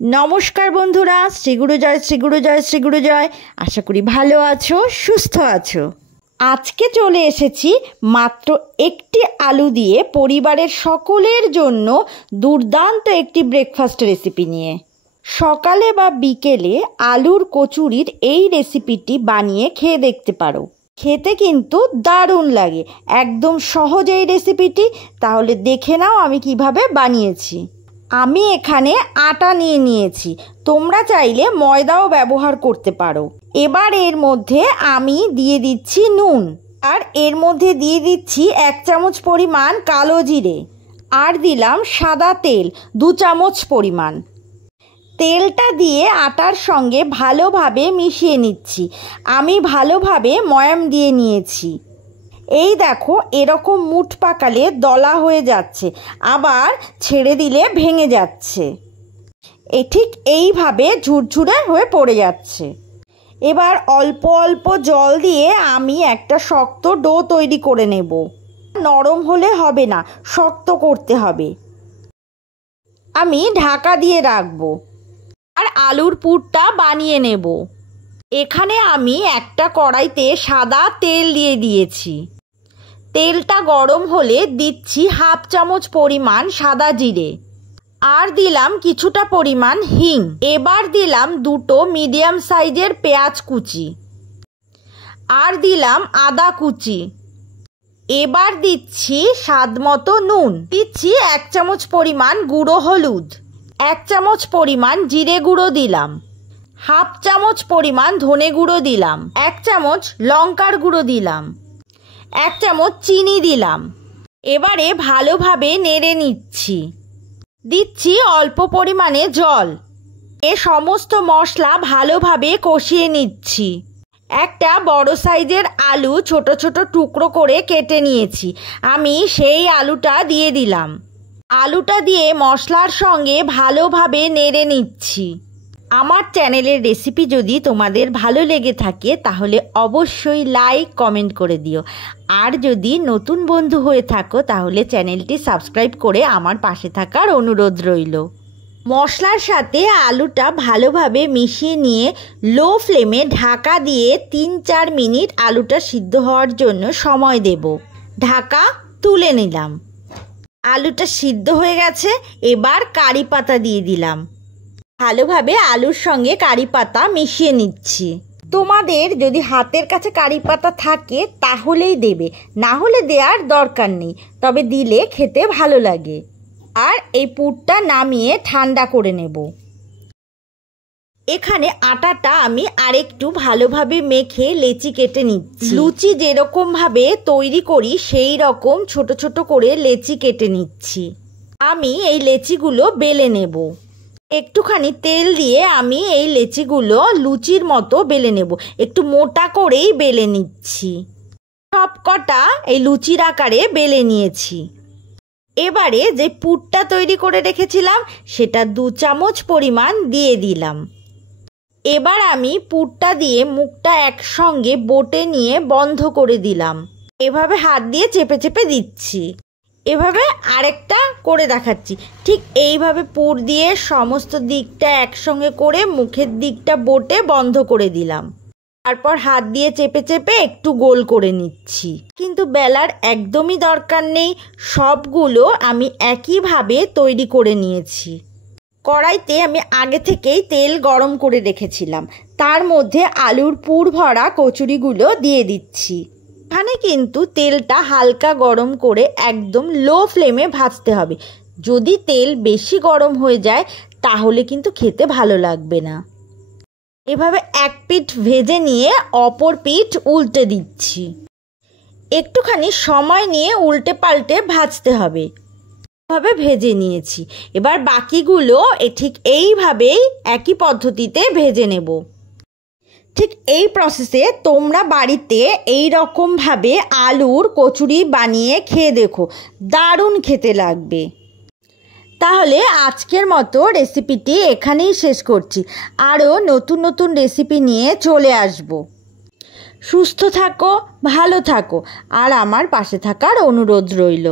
नमस्कार बंधुरा श्रीगुरु जय श्रीगुरु जय श्रीगुरु जय। आशा करी भालो आछो सुस्थ आछो। आजके चले एसेछि मात्र एकटी आलू दिए परिवारेर सकलेर जोन्नो दुर्दान्त एकटी ब्रेकफास्ट रेसिपि निये। सकाले बा बिकेले आलुर कचुरिर एई रेसिपिटी बानिये खेये देखते पारो। खेते किन्तु दारुण लागे। एकदम सहज एई रेसिपिटी। ताहले देखे नाओ आमि किभाबे बानिয়েছি। আমি এখানে আটা নিয়ে নিয়েছি, তোমরা চাইলে ময়দাও ব্যবহার করতে পারো। এবার এর মধ্যে আমি দিয়ে দিচ্ছি নুন, আর এর মধ্যে দিয়ে দিচ্ছি 1 চামচ পরিমাণ কালো জিরে, আর দিলাম সাদা তেল 2 চামচ পরিমাণ। তেলটা দিয়ে আটার সঙ্গে ভালোভাবে মিশিয়ে নিচ্ছি। আমি ভালোভাবে ময়াম দিয়ে নিয়েছি। এই দেখো এরকম মুঠ পাকালে দলা হয়ে যাচ্ছে, আবার ছেড়ে দিলে ভেঙে যাচ্ছে। ঠিক এইভাবে ঝুরঝুরে হয়ে পড়ে যাচ্ছে। এবার অল্প অল্প জল দিয়ে আমি একটা শক্ত ডো তৈরি করে নেব। নরম হলে হবে না, শক্ত করতে হবে। আমি ঢাকা দিয়ে রাখবো আর আলুর পুরটা বানিয়ে নেব। এখানে আমি একটা কড়াইতে সাদা তেল দিয়ে দিয়েছি। তেলটা গরম হলে দিচ্ছি 1/2 চামচ পরিমাণ সাদা জিরে, আর দিলাম কিছুটা পরিমাণ হিং। এবার দিলাম 2টো মিডিয়াম সাইজের পেঁয়াজ কুচি, আর দিলাম আদা কুচি। এবার দিচ্ছি স্বাদমতো নুন, দিচ্ছি 1 চামচ পরিমাণ গুঁড়ো হলুদ, 1 চামচ পরিমাণ জিরে গুঁড়ো দিলাম, 1/2 চামচ পরিমাণ ধনে গুঁড়ো দিলাম, 1 চামচ লঙ্কার গুঁড়ো দিলাম, 1 চামচ চিনি দিলাম। এবারে ভালোভাবে নেড়ে নিচ্ছি। দিচ্ছি অল্প পরিমাণে জল। এ সমস্ত মশলা ভালোভাবে কষিয়ে নিচ্ছি। একটা বড় সাইজের আলু ছোট ছোট টুকরো করে কেটে নিয়েছি, আমি সেই আলুটা দিয়ে দিলাম। আলুটা দিয়ে মশলার সঙ্গে ভালোভাবে নেড়ে নিচ্ছি। আমার চ্যানেলের রেসিপি যদি তোমাদের ভালো লেগে থাকে তাহলে অবশ্যই লাইক কমেন্ট করে দিও, আর যদি নতুন বন্ধু হয়ে থাকো তাহলে চ্যানেলটি সাবস্ক্রাইব করে আমার পাশে থাকার অনুরোধ রইল। মশলার সাথে আলুটা ভালোভাবে মিশিয়ে নিয়ে লো ফ্লেমে ঢাকা দিয়ে 3-4 মিনিট আলুটা সিদ্ধ হওয়ার জন্য সময় দেব। ঢাকা তুলে নিলাম। আলুটা সিদ্ধ হয়ে গেছে। এবার কারি পাতা দিয়ে দিলাম। ভালোভাবে আলুর সঙ্গে কারি পাতা মিশিয়ে নিচ্ছি। তোমাদের যদি হাতের কাছে কারি পাতা থাকে তাহলেই দেবে, না হলে দেওয়ার দরকার নেই, তবে দিলে খেতে ভালো লাগে। আর এই পুরটা নামিয়ে ঠান্ডা করে নেব। এখানে আটাটা আমি আরেকটু ভালোভাবে মেখে লেচি কেটে নিচ্ছি। লুচি যেরকমভাবে তৈরি করি সেই রকম ছোট ছোট করে লেচি কেটে নিচ্ছি। আমি এই লেচিগুলো বেলে নেব। একটুখানি তেল দিয়ে আমি এই লেচিগুলো লুচির মতো বেলে নেব। একটু মোটা করেই বেলে নিচ্ছি। সব কটা এই লুচির আকারে বেলে নিয়েছি। এবারে যে পুরটা তৈরি করে রেখেছিলাম সেটা 2 চামচ পরিমাণ দিয়ে দিলাম। এবার আমি পুরটা দিয়ে মুখটা একসঙ্গে বটে নিয়ে বন্ধ করে দিলাম। এভাবে হাত দিয়ে চেপে চেপে দিচ্ছি। এভাবে আরেকটা করে দেখাচ্ছি। ঠিক এইভাবে পুর দিয়ে সমস্ত দিকটা একসঙ্গে করে মুখের দিকটা বটে বন্ধ করে দিলাম। তারপর হাত দিয়ে চেপে চেপে একটু গোল করে নিচ্ছি। কিন্তু বেলার একদমই দরকার নেই, সবগুলো আমি একইভাবে তৈরি করে নিয়েছি। কড়াইতে আমি আগে থেকেই তেল গরম করে রেখেছিলাম, তার মধ্যে আলুর পুর ভরা কচুরিগুলো দিয়ে দিচ্ছি। এখানে কিন্তু তেলটা হালকা গরম করে একদম লো ফ্লেমে ভাজতে হবে। যদি তেল বেশি গরম হয়ে যায় তাহলে কিন্তু খেতে ভালো লাগবে না। এভাবে এক পিঠ ভেজে নিয়ে অপর পিঠ উল্টে দিচ্ছি। একটুখানি সময় নিয়ে উল্টে পাল্টে ভাজতে হবে। এভাবে ভেজে নিয়েছি। এবার বাকিগুলো ঠিক এইভাবেই একই পদ্ধতিতে ভেজে নেব। ঠিক এই প্রসেসে তোমরা বাড়িতে এই রকমভাবে আলুর কচুরি বানিয়ে খেয়ে দেখো, দারুণ খেতে লাগবে। তাহলে আজকের মতো রেসিপিটি এখানেই শেষ করছি। আরও নতুন নতুন রেসিপি নিয়ে চলে আসব। সুস্থ থাকো, ভালো থাকো, আর আমার পাশে থাকার অনুরোধ রইল।